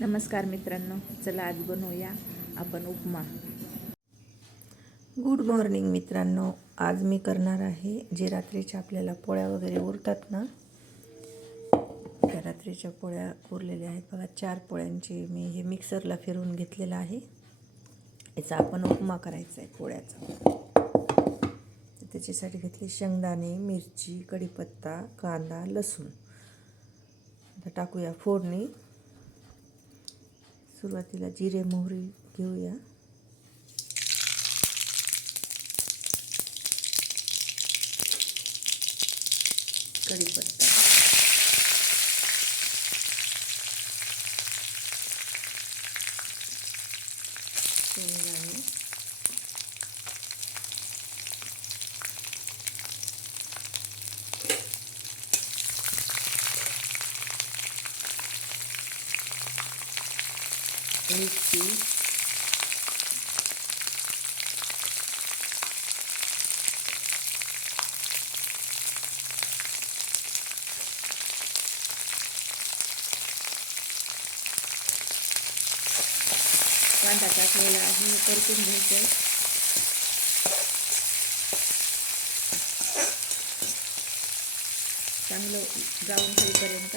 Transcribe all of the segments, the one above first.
नमस्कार मित्रांनो चला आज बनवूया आपण उपमा. गुड मॉर्निंग मित्रांनो आज मी करणार आहे जे रात्रीच्या आपल्याला पोळ्या वगैरे उरतात ना त्या रात्रीच्या पोळ्या उरलेल्या आहेत. बघा चार पोळ्यांची मी हे मिक्सरला फिरवून घेतलेलं आहे. याचा आपण उपमा करायचा आहे पोळ्याचा त्याच्यासाठी घेतली शेंगदाणे मिरची कढीपत्ता कांदा लसूण. आता टाकूया फोडणी. सुरुवातीला जिरे मोहरी घेऊया कढीपत्ता शेंगदाणे मिरची कांदा टाकलेला आहे हे परतून घ्यायचं आहे चांगलं जाऊन होईपर्यंत.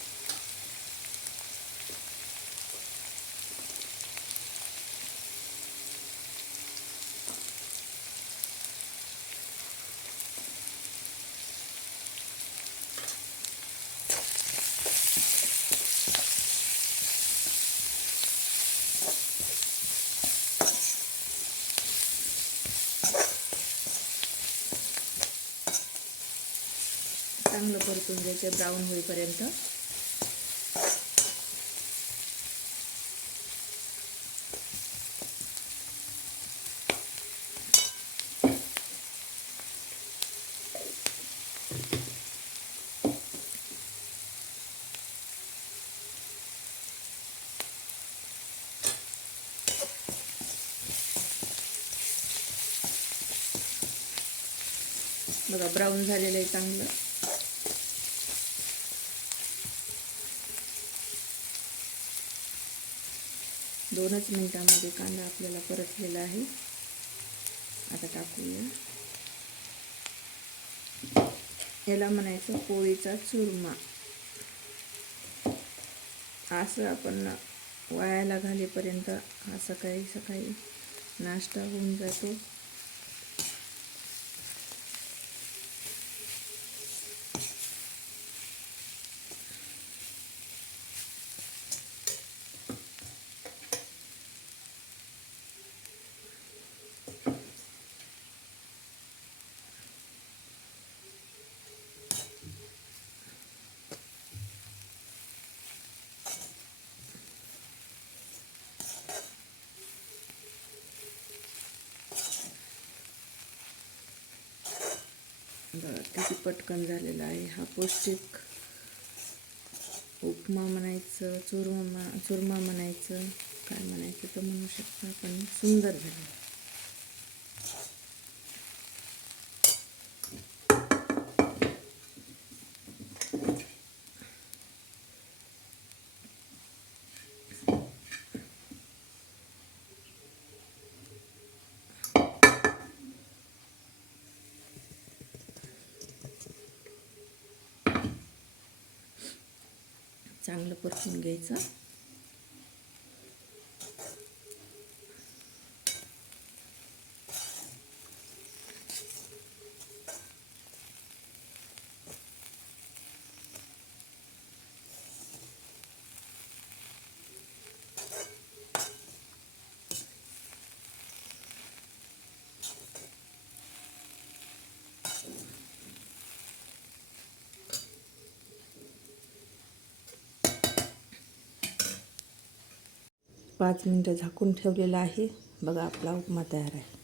चांगलं परतून घ्यायचं ब्राऊन होईपर्यंत. बघा ब्राऊन झालेलं आहे चांगलं. दोनच मिनटामध्ये कांदा आपल्याला परतलेला आहे. आता टाकूया. याला म्हणायचं पोळीचा चुरमा. असं आपण वायाला घालेपर्यंत हा सकाळी सकाळी नाश्ता होऊन जातो. बघा किती पटकन झालेला आहे. हा पौष्टिक उपमा म्हणायचं चुरमा चुरमा म्हणायचं काय म्हणायचं तर म्हणू शकता पण सुंदर झालं चांगलं परतून घ्यायचं. पाच मिनटं झाकून ठेवलेलं आहे. बघा आपला उपमा तयार आहे.